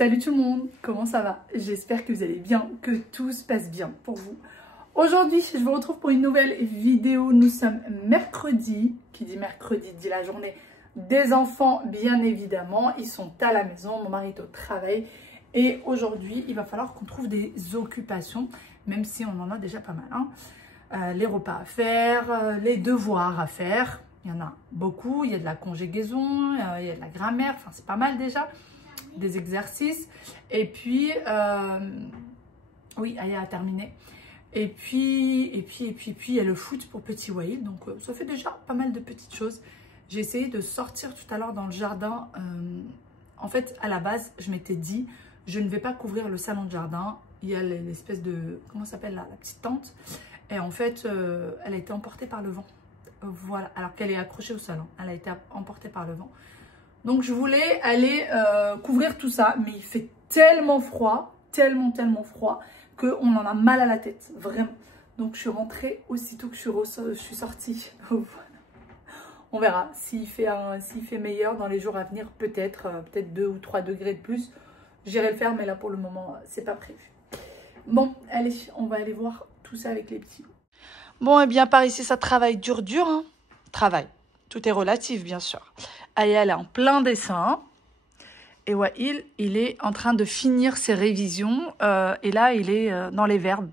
Salut tout le monde, comment ça va? J'espère que vous allez bien, que tout se passe bien pour vous. Aujourd'hui, je vous retrouve pour une nouvelle vidéo. Nous sommes mercredi, qui dit mercredi dit la journée des enfants, bien évidemment. Ils sont à la maison, mon mari est au travail. Et aujourd'hui, il va falloir qu'on trouve des occupations, même si on en a déjà pas mal. Hein. Les repas à faire, les devoirs à faire. Il y en a beaucoup, il y a de la conjugaison, il y a de la grammaire, enfin c'est pas mal déjà. Des exercices. Et puis, oui, Aya a terminé. Et puis, il y a le foot pour petit Waïl. Donc, ça fait déjà pas mal de petites choses. J'ai essayé de sortir tout à l'heure dans le jardin. En fait, à la base, je m'étais dit, je ne vais pas couvrir le salon de jardin. Il y a l'espèce de, comment ça s'appelle là, la petite tente. Et en fait, elle a été emportée par le vent. Voilà, alors qu'elle est accrochée au salon. Elle a été emportée par le vent. Donc, je voulais aller couvrir tout ça. Mais il fait tellement froid, tellement froid, qu'on en a mal à la tête, vraiment. Donc, je suis rentrée aussitôt que je suis sortie. On verra s'il fait meilleur dans les jours à venir, peut-être 2 ou 3 degrés de plus. J'irai le faire, mais là, pour le moment, c'est pas prévu. Bon, allez, on va aller voir tout ça avec les petits. Bon, et bien, par ici, ça travaille dur, hein. Travail. Tout est relatif, bien sûr. Aya, elle est en plein dessin. Et Waïl, il est en train de finir ses révisions. Et là, il est dans les verbes.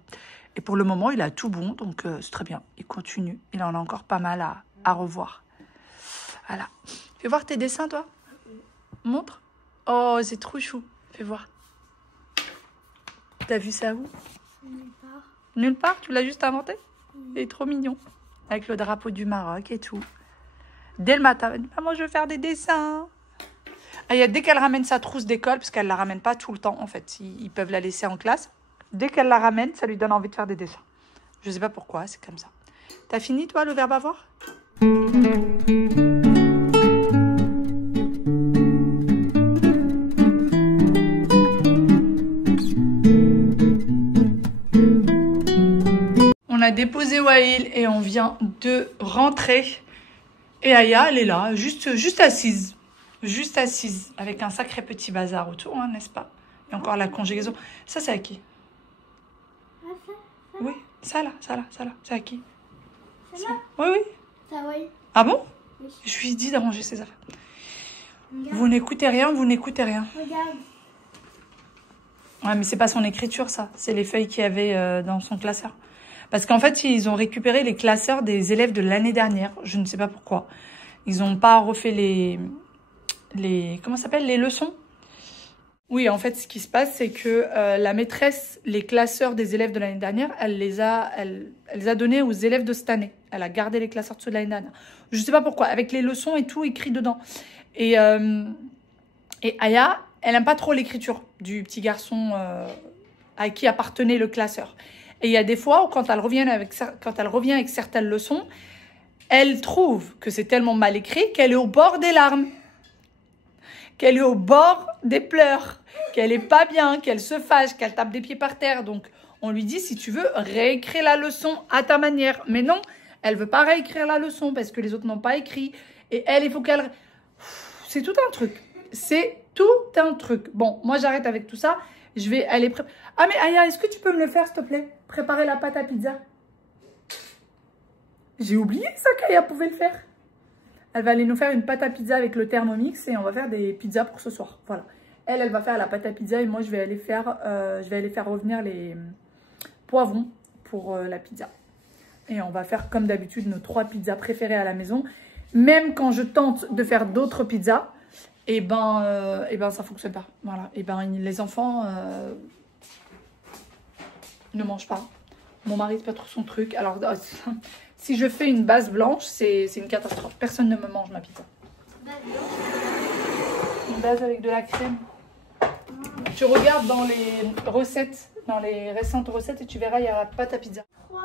Et pour le moment, il a tout bon. Donc, c'est très bien. Il continue. Il en a encore pas mal à revoir. Voilà. Fais voir tes dessins, toi. Montre. Oh, c'est trop chou. Fais voir. T'as vu ça où? Nulle part. Nulle part? Tu l'as juste inventé? Il est trop mignon. Avec le drapeau du Maroc et tout. Dès le matin, elle dit, maman, je veux faire des dessins. Et dès qu'elle ramène sa trousse d'école, parce qu'elle ne la ramène pas tout le temps, en fait, ils peuvent la laisser en classe. Dès qu'elle la ramène, ça lui donne envie de faire des dessins. Je ne sais pas pourquoi, c'est comme ça. T'as fini, toi, le verbe avoir? On a déposé Waïl et on vient de rentrer. Et Aya, elle est là, juste assise. Juste assise, avec un sacré petit bazar autour, hein, n'est-ce pas? Et encore la conjugaison. Ça, c'est à qui? Ah, ça Oui, ça là, c'est à qui? Ça là? Oui. Ça, oui. Ah bon? Oui. Je lui ai dit d'arranger ses affaires. Regarde. Vous n'écoutez rien, vous n'écoutez rien. Regarde. Ouais, mais c'est pas son écriture, ça. C'est les feuilles qu'il y avait dans son classeur. Parce qu'en fait, ils ont récupéré les classeurs des élèves de l'année dernière. Je ne sais pas pourquoi. Ils n'ont pas refait comment ça s'appelle, les leçons. Oui, en fait, ce qui se passe, c'est que la maîtresse, les classeurs des élèves de l'année dernière, elle les a donnés aux élèves de cette année. Elle a gardé les classeurs de ceux de l'année dernière. Je ne sais pas pourquoi, avec les leçons et tout écrit dedans. Et Aya, elle n'aime pas trop l'écriture du petit garçon à qui appartenait le classeur. Et il y a des fois où quand elle revient avec certaines leçons, elle trouve que c'est tellement mal écrit qu'elle est au bord des larmes, qu'elle est au bord des pleurs, qu'elle est pas bien, qu'elle se fâche, qu'elle tape des pieds par terre. Donc, on lui dit, si tu veux, réécrire la leçon à ta manière. Mais non, elle veut pas réécrire la leçon parce que les autres n'ont pas écrit. Et elle, il faut qu'elle... C'est tout un truc. C'est tout un truc. Bon, moi, j'arrête avec tout ça. Je vais aller préparer... Ah, mais Aya, est-ce que tu peux me le faire, s'il te plaît? Préparer la pâte à pizza. J'ai oublié ça qu'Aya pouvait le faire. Elle va aller nous faire une pâte à pizza avec le Thermomix et on va faire des pizzas pour ce soir. Voilà. Elle va faire la pâte à pizza et moi, je vais aller faire revenir les poivrons pour la pizza. Et on va faire comme d'habitude nos 3 pizzas préférées à la maison. Même quand je tente de faire d'autres pizzas, et ben ça fonctionne pas. Voilà. Et ben les enfants ne mangent pas. Mon mari, c'est pas trop son truc. Alors, si je fais une base blanche, c'est une catastrophe. Personne ne me mange ma pizza. Une base avec de la crème. Tu regardes dans les recettes, dans les récentes recettes, et tu verras, il y a pâte à pizza. 3.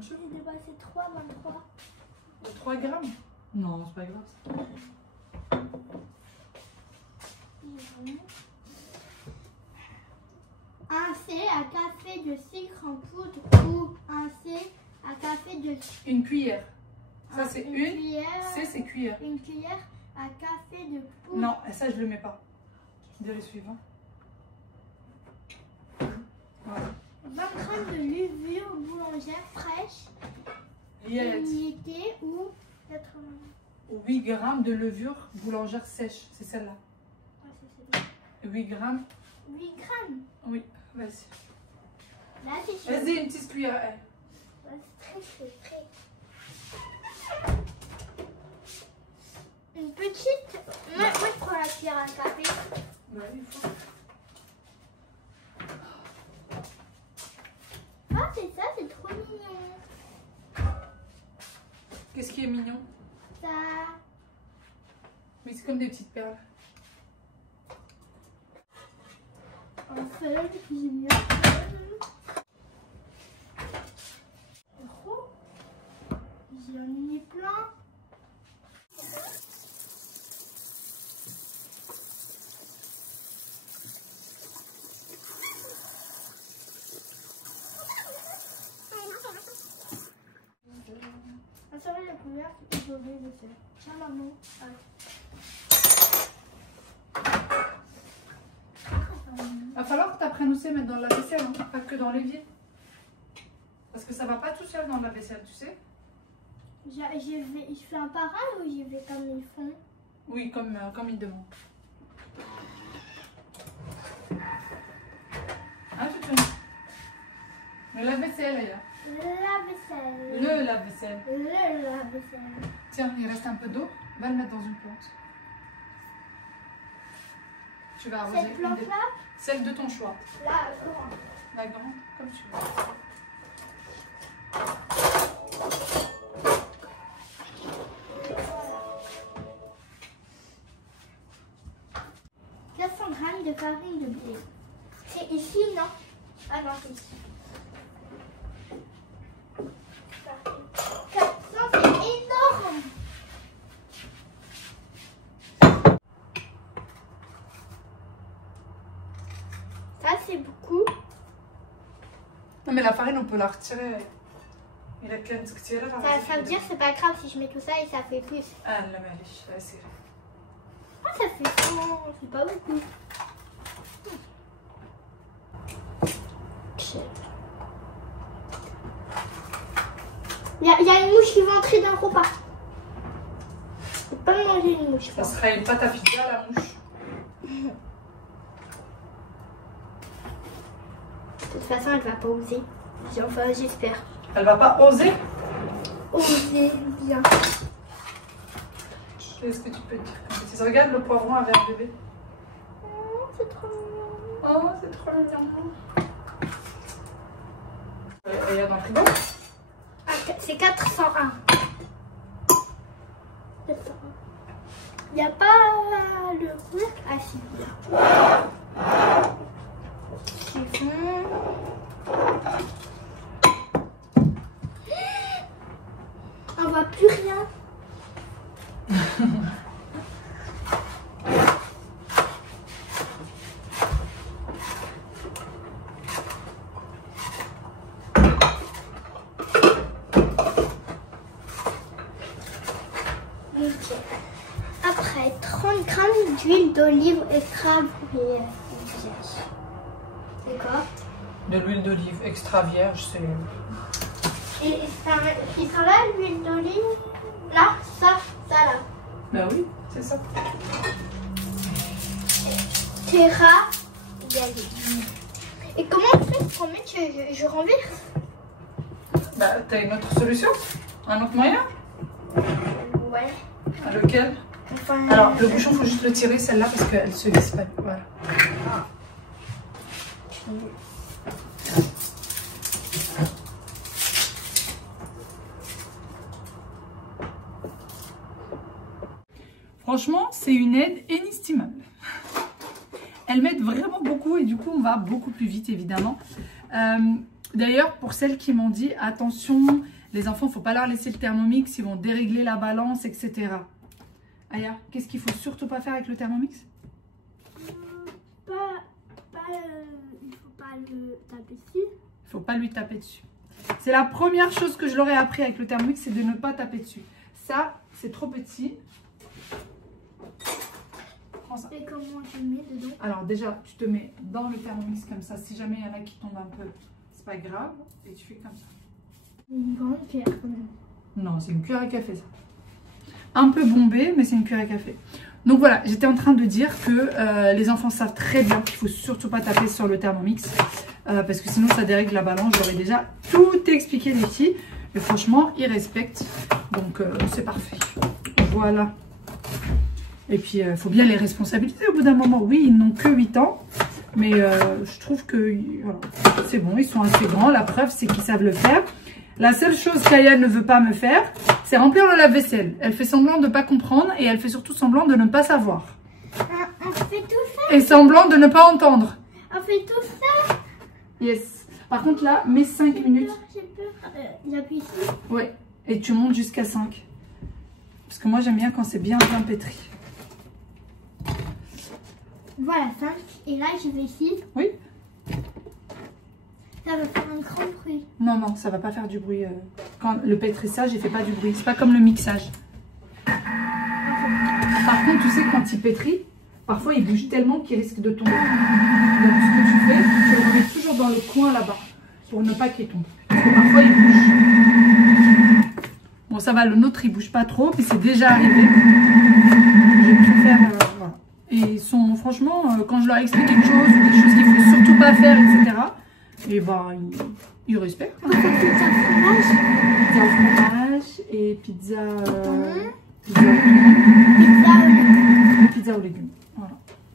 J'ai dépassé 3, 23. 3 grammes? Non, c'est pas grave. Un C à café de sucre en poudre ou un C à café de... Une cuillère. Ça, c'est une cuillère. C, c'est cuillère. Une cuillère à café de poudre. Non, ça, je le mets pas. Dis le suivant. 20 g de levure boulangère fraîche, Liette. unité ou 80. 8 grammes de levure boulangère sèche, c'est celle-là. Ah, ça, c'est 8 grammes. 8 grammes. Oui, vas-y. Là, c'est chaud. Vas-y, une petite cuillère. Ouais, c'est très. Une petite. Moi, je prends la cuillère à café. Ouais, il faut. Ah, c'est ça, c'est trop mignon. Qu'est-ce qui est mignon? Ça. Mais c'est comme des petites perles. En fait, j'ai mis trop. J'en ai mis plein. Ah, ça va, la couleur, c'est pas obligé de faire. Tiens, maman. Il va falloir que tu apprennes aussi à mettre dans la vaisselle, hein, pas que dans l'évier. Parce que ça va pas tout seul dans la vaisselle, tu sais. Je fais un par un ou j'y vais comme ils font? Oui, comme ils demandent. Ah, tu tournes. Le lave-vaisselle, Aya. Le lave-vaisselle. Le lave-vaisselle. Le lave-vaisselle. Tiens, il reste un peu d'eau. Va le mettre dans une plante. Tu vas arroser. Cette plante-là? Celle de ton choix. La grande. La grande, comme tu veux. Voilà. 400 g de farine de blé. C'est ici, non? Ah non, c'est ici. 400, c'est énorme. Ça, c'est beaucoup. Non, mais la farine, on peut la retirer. Il a plein de Ça veut dire que c'est pas grave si je mets tout ça et ça fait plus. Ah, la malice, c'est vrai. Ah, ça fait 100, c'est pas beaucoup. Il y a une mouche qui va entrer dans le repas. Je peux pas manger une mouche. Ça sera une pâte à pizza, la mouche. De toute façon, elle va pas oser. Enfin, j'espère. Elle va pas oser? Oser bien. Qu'est-ce que tu peux dire? Tu regardes le poivron avec un bébé. Oh, c'est trop mignon. Oh, c'est trop mignon. Il y a dans le frigo? Ah, c'est 401. 401. Il n'y a pas le rouge? Ah si, là. Chiffon. On voit plus rien. Après, 30 g d'huile d'olive extra vierge. C'est quoi? De l'huile d'olive extra vierge, c'est... Et ils sont là, l'huile d'olive? Là, ça là. Ben oui, c'est ça. Terra d'olive. Et comment on fait pour mettre, je renverse? Bah, t'as une autre solution? Un autre moyen? Ouais. Lequel? Enfin, Alors, le bouchon, faut juste le tirer, celle-là, parce qu'elle se glisse pas. Voilà. Franchement, c'est une aide inestimable. Elle m'aide vraiment beaucoup et du coup, on va beaucoup plus vite, évidemment. D'ailleurs, pour celles qui m'ont dit, attention, les enfants, il ne faut pas leur laisser le Thermomix, ils vont dérégler la balance, etc. Aya, qu'est-ce qu'il ne faut surtout pas faire avec le Thermomix? il ne faut pas le taper dessus. Il ne faut pas lui taper dessus. C'est la première chose que je leur ai appris avec le Thermomix, c'est de ne pas taper dessus. Ça, c'est trop petit. Prends ça. Et comment je mets dedans? Alors déjà, tu te mets dans le Thermomix comme ça. Si jamais il y en a qui tombent un peu, c'est pas grave. Et tu fais comme ça. Une grande cuillère quand même. Non, c'est une cuillère à café ça. Un peu bombé, mais c'est une cuillère à café. Donc voilà, j'étais en train de dire que les enfants savent très bien qu'il ne faut surtout pas taper sur le Thermomix. Parce que sinon ça dérègle la balance. J'aurais déjà tout expliqué les filles. Et franchement, ils respectent. Donc c'est parfait. Voilà. Et puis il faut bien les responsabiliser au bout d'un moment. Oui, ils n'ont que 8 ans. Mais je trouve que voilà, c'est bon, ils sont assez grands. La preuve, c'est qu'ils savent le faire. La seule chose qu'Aya ne veut pas me faire, c'est remplir le lave-vaisselle. Elle fait semblant de ne pas comprendre et elle fait surtout semblant de ne pas savoir. On fait tout ça. Et semblant de ne pas entendre. On fait tout ça. Yes. Par contre là, mets 5 minutes. J'ai peur. J'appuie ici. Ouais. Et tu montes jusqu'à 5. Parce que moi j'aime bien quand c'est bien pétri. Voilà, 5. Et là, je vais ici. Oui. Ça va faire un grand bruit. Non, non, ça va pas faire du bruit. Quand le pétrissage, il fait pas du bruit. C'est pas comme le mixage. Par contre, tu sais, quand il pétrit, parfois il bouge tellement qu'il risque de tomber. Donc ce que tu fais, tu le remets toujours dans le coin là-bas. Pour ne pas qu'il tombe. Parce que parfois il bouge. Bon, ça va, le nôtre il bouge pas trop. Puis c'est déjà arrivé. Je vais tout faire. Voilà. Et ils sont, franchement, quand je leur explique quelque chose, ou des choses qu'il faut surtout pas faire, etc. Et bah, ils respectent. On fait pizza fromage. Pizza au fromage et pizza. Pizza aux légumes. Voilà.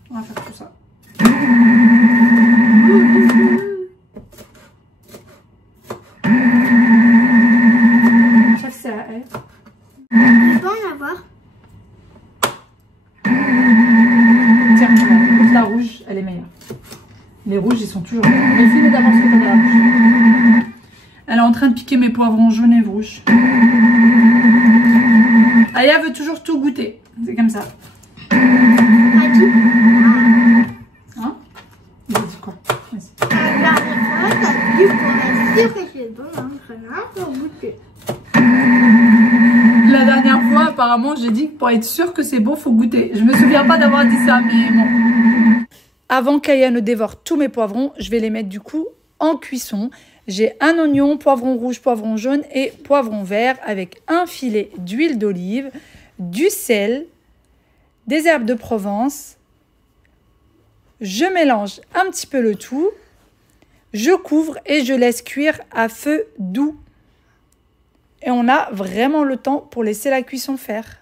On va faire tout ça. Ça, c'est à elle. Je peux en avoir. Tiens, regarde, la rouge, elle est meilleure. Les rouges, ils sont toujours meilleurs. Les filles, d'abord ce que t'as la rouge. Elle est en train de piquer mes poivrons jaunes et rouges. Aya veut toujours tout goûter. C'est comme ça. Hein? Il dit quoi? La dernière fois, t'as dit pour être sûr que c'est bon, hein, rien pour goûter. La dernière fois, apparemment, j'ai dit que pour être sûr que c'est bon, faut goûter. Je me souviens pas d'avoir dit ça, mais bon. Avant qu'Aya ne dévore tous mes poivrons, je vais les mettre du coup en cuisson. J'ai un oignon, poivron rouge, poivron jaune et poivron vert avec un filet d'huile d'olive, du sel, des herbes de Provence. Je mélange un petit peu le tout. Je couvre et je laisse cuire à feu doux. Et on a vraiment le temps pour laisser la cuisson faire.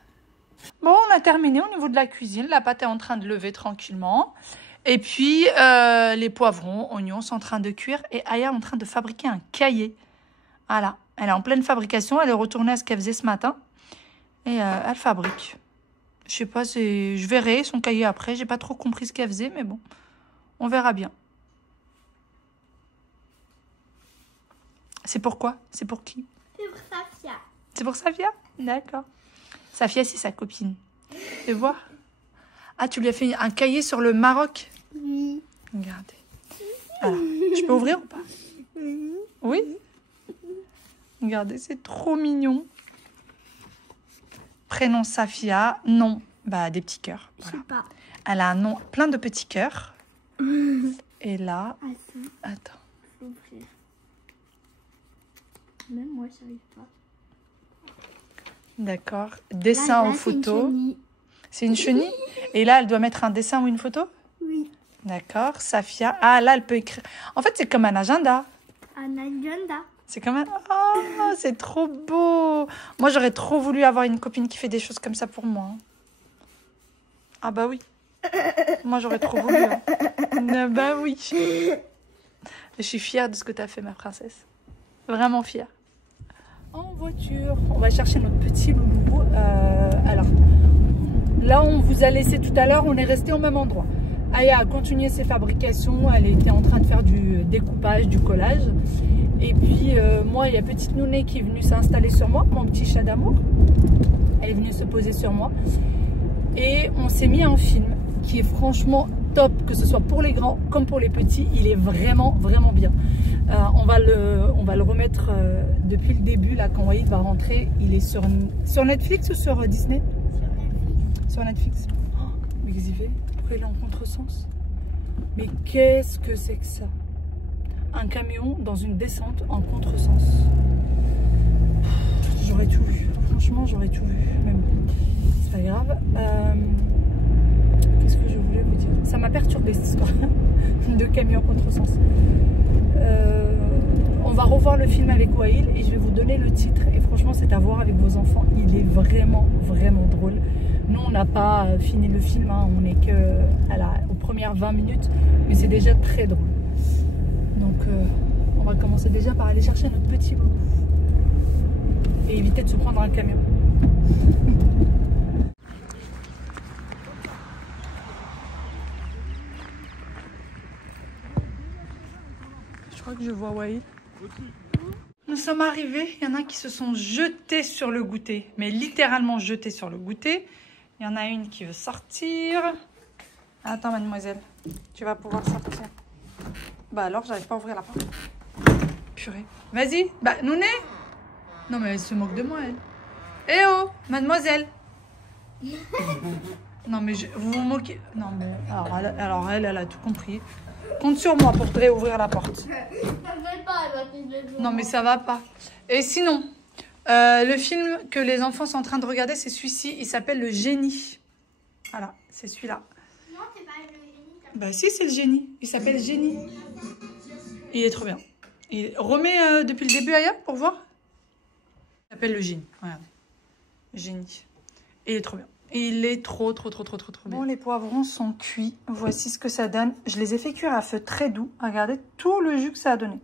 Bon, on a terminé au niveau de la cuisine. La pâte est en train de lever tranquillement. Et puis, les poivrons, oignons sont en train de cuire. Et Aya est en train de fabriquer un cahier. Voilà. Elle est en pleine fabrication. Elle est retournée à ce qu'elle faisait ce matin. Et elle fabrique. Je sais pas, je verrai son cahier après. J'ai pas trop compris ce qu'elle faisait, mais bon. On verra bien. C'est pour quoi? C'est pour qui? C'est pour Safia. C'est pour Safia? D'accord. Safia, c'est sa copine. Tu vois? Ah, tu lui as fait un cahier sur le Maroc? Oui. Regardez. Alors, je peux ouvrir ou pas? Oui? Regardez, c'est trop mignon. Prénom Safia. Nom, bah des petits cœurs. Je sais pas. Elle a un nom, plein de petits cœurs. Et là, attends. Faut ouvrir. Même moi, je n'arrive pas. D'accord. Dessin Là, en photo. C'est une C'est une chenille? Et là, elle doit mettre un dessin ou une photo? Oui. D'accord. Safia. Ah, là, elle peut écrire. En fait, c'est comme un agenda. Un agenda. C'est comme un... Oh, c'est trop beau. Moi, j'aurais trop voulu avoir une copine qui fait des choses comme ça pour moi. Ah bah oui. Moi, j'aurais trop voulu. Hein. Ah bah oui. Je suis fière de ce que tu as fait, ma princesse. Vraiment fière. En voiture, on va chercher notre petit loulou. Alors, là, on vous a laissé tout à l'heure, on est resté au même endroit. Aya a continué ses fabrications, elle était en train de faire du découpage, du collage. Et puis, moi, il y a petite Nounet qui est venue s'installer sur moi, mon petit chat d'amour. Elle est venue se poser sur moi. Et on s'est mis un film qui est franchement top, que ce soit pour les grands comme pour les petits. Il est vraiment, vraiment bien. On va le remettre depuis le début, là, quand Wahid va rentrer. Il est sur Netflix ou sur Disney? Sur Netflix. Oh, mais qu'est-ce qu'il fait? pourquoi il est en contresens? Mais qu'est-ce que c'est que ça? Un camion dans une descente en contresens. J'aurais tout vu. Franchement, j'aurais tout vu. Mais bon, c'est pas grave. Qu'est-ce que je voulais vous dire? Ça m'a perturbé cette histoire de camion en contresens. On va revoir le film avec Wael et je vais vous donner le titre. Et franchement, c'est à voir avec vos enfants. Il est vraiment, vraiment drôle. Nous, on n'a pas fini le film. Hein. On n'est que aux premières 20 minutes. Mais c'est déjà très drôle. Donc, on va commencer déjà par aller chercher notre petit loup. Et éviter de se prendre un camion. Je crois que je vois Wael. Nous sommes arrivés, il y en a qui se sont jetés sur le goûter, mais littéralement jetés sur le goûter. Il y en a une qui veut sortir. Attends mademoiselle, tu vas pouvoir sortir. Bah alors, j'arrive pas à ouvrir la porte. Purée. Vas-y, bah Nouné. Non mais elle se moque de moi elle. Eh oh, mademoiselle. Non mais vous vous moquez. Non mais alors elle a tout compris. Compte sur moi pour réouvrir la porte. Non mais ça va pas. Et sinon, le film que les enfants sont en train de regarder, c'est celui-ci. Il s'appelle Le Génie. Voilà, c'est celui-là. Non, c'est pas le génie. Bah si, c'est le Génie. Il s'appelle Génie. Il est trop bien. Il remet depuis le début Aya pour voir. Il s'appelle Le Génie. Regardez. Génie. Et il est trop bien. Il est trop bien. Bon, les poivrons sont cuits. Voici ce que ça donne. Je les ai fait cuire à feu très doux. Regardez tout le jus que ça a donné.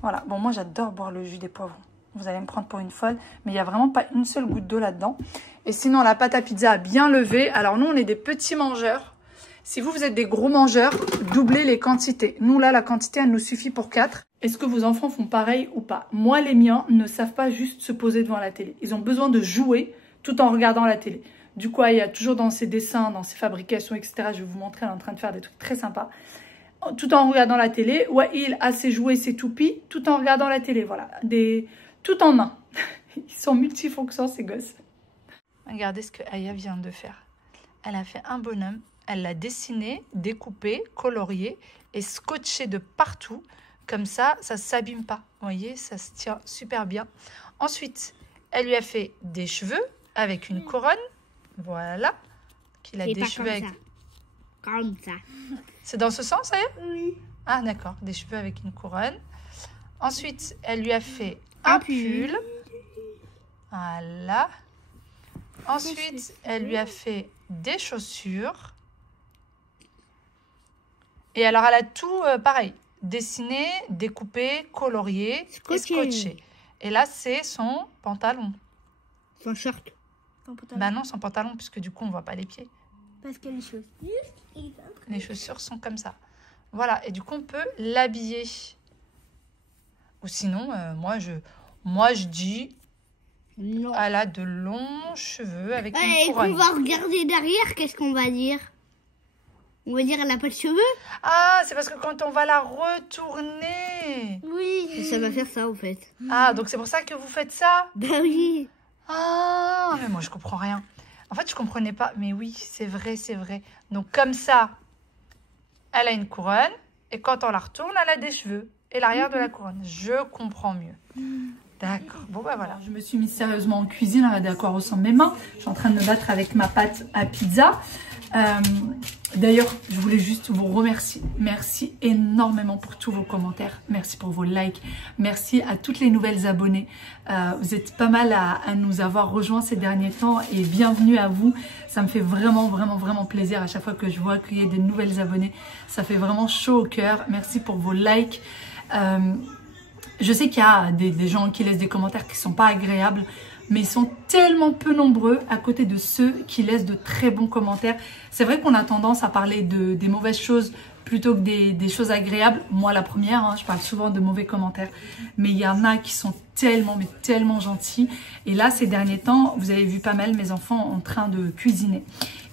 Voilà. Bon, moi, j'adore boire le jus des poivrons. Vous allez me prendre pour une folle. Mais il n'y a vraiment pas une seule goutte d'eau là-dedans. Et sinon, la pâte à pizza a bien levé. Alors, nous, on est des petits mangeurs. Si vous êtes des gros mangeurs, doublez les quantités. Nous, là, la quantité, elle nous suffit pour 4. Est-ce que vos enfants font pareil ou pas? Moi, les miens ne savent pas juste se poser devant la télé. Ils ont besoin de jouer tout en regardant la télé. Du coup, il y a toujours dans ses dessins, dans ses fabrications, etc. Je vais vous montrer, elle est en train de faire des trucs très sympas. Tout en regardant la télé. Wael a ses jouets, ses toupies, tout en regardant la télé. Voilà, tout en un. Ils sont multifonctions, ces gosses. Regardez ce que Aya vient de faire. Elle a fait un bonhomme. Elle l'a dessiné, découpé, colorié et scotché de partout. Comme ça, ça ne s'abîme pas. Vous voyez, ça se tient super bien. Ensuite, elle lui a fait des cheveux avec une couronne. Voilà. Qu'il a des cheveux avec... Comme ça. C'est dans ce sens, Aya? Oui. Ah, d'accord. Des cheveux avec une couronne. Ensuite, elle lui a fait un pull. Voilà. Ensuite, elle lui a fait des chaussures. Et alors, elle a tout pareil. Dessiné, découpé, colorié et scotché. Et là, c'est son pantalon. Son short. Bah non, son pantalon, puisque du coup, on ne voit pas les pieds. Parce que les chaussures, les chaussures sont comme ça. Voilà, et du coup, on peut l'habiller. Ou sinon, moi, je dis, non. Elle a de longs cheveux avec une couronne. Et qu'on va regarder derrière, qu'est-ce qu'on va dire? On va dire elle n'a pas de cheveux. Ah, c'est parce que quand on va la retourner. Oui. Et ça va faire ça, en fait. Ah, donc c'est pour ça que vous faites ça? Bah oui. Ah, mais moi, je comprends rien. En fait, je comprenais pas. Mais oui, c'est vrai, c'est vrai. Donc, comme ça, elle a une couronne. Et quand on la retourne, elle a des cheveux. Et l'arrière de la couronne. Je comprends mieux. D'accord. Bon, bah voilà. Je me suis mise sérieusement en cuisine. Regardez à quoi ressemblent mes mains. Je suis en train de me battre avec ma pâte à pizza. D'ailleurs, je voulais juste vous remercier. Merci énormément pour tous vos commentaires. Merci pour vos likes. Merci à toutes les nouvelles abonnées. Vous êtes pas mal à nous avoir rejoints ces derniers temps et bienvenue à vous. Ça me fait vraiment, vraiment, vraiment plaisir à chaque fois que je vois qu'il y a des nouvelles abonnées. Ça fait vraiment chaud au cœur. Merci pour vos likes. Je sais qu'il y a des gens qui laissent des commentaires qui ne sont pas agréables. Mais ils sont tellement peu nombreux à côté de ceux qui laissent de très bons commentaires. C'est vrai qu'on a tendance à parler des mauvaises choses plutôt que des choses agréables. Moi, la première, hein, je parle souvent de mauvais commentaires. Mais il y en a qui sont tellement, mais tellement gentils. Et là, ces derniers temps, vous avez vu pas mal mes enfants en train de cuisiner.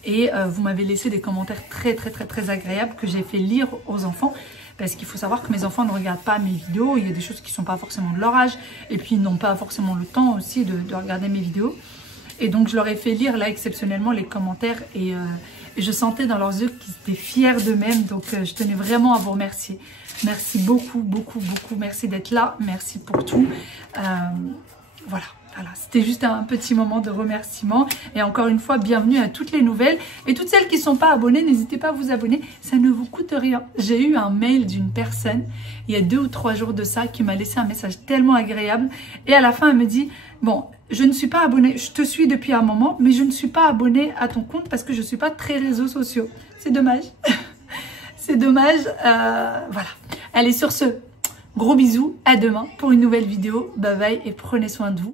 Et vous m'avez laissé des commentaires très, très, très, très agréables que j'ai fait lire aux enfants. Parce qu'il faut savoir que mes enfants ne regardent pas mes vidéos. Il y a des choses qui ne sont pas forcément de leur âge. Et puis, ils n'ont pas forcément le temps aussi de regarder mes vidéos. Et donc, je leur ai fait lire, là, exceptionnellement, les commentaires. Et et je sentais dans leurs yeux qu'ils étaient fiers d'eux-mêmes. Donc je tenais vraiment à vous remercier. Merci beaucoup, beaucoup, beaucoup. Merci d'être là. Merci pour tout. Voilà. C'était juste un petit moment de remerciement. Et encore une fois, bienvenue à toutes les nouvelles. Et toutes celles qui ne sont pas abonnées, n'hésitez pas à vous abonner. Ça ne vous coûte rien. J'ai eu un mail d'une personne, il y a 2 ou 3 jours de ça, qui m'a laissé un message tellement agréable. Et à la fin, elle me dit, bon, je ne suis pas abonnée, je te suis depuis un moment, mais je ne suis pas abonnée à ton compte parce que je ne suis pas très réseaux sociaux. C'est dommage. C'est dommage. Voilà. Allez, sur ce, gros bisous. À demain pour une nouvelle vidéo. Bye bye et prenez soin de vous.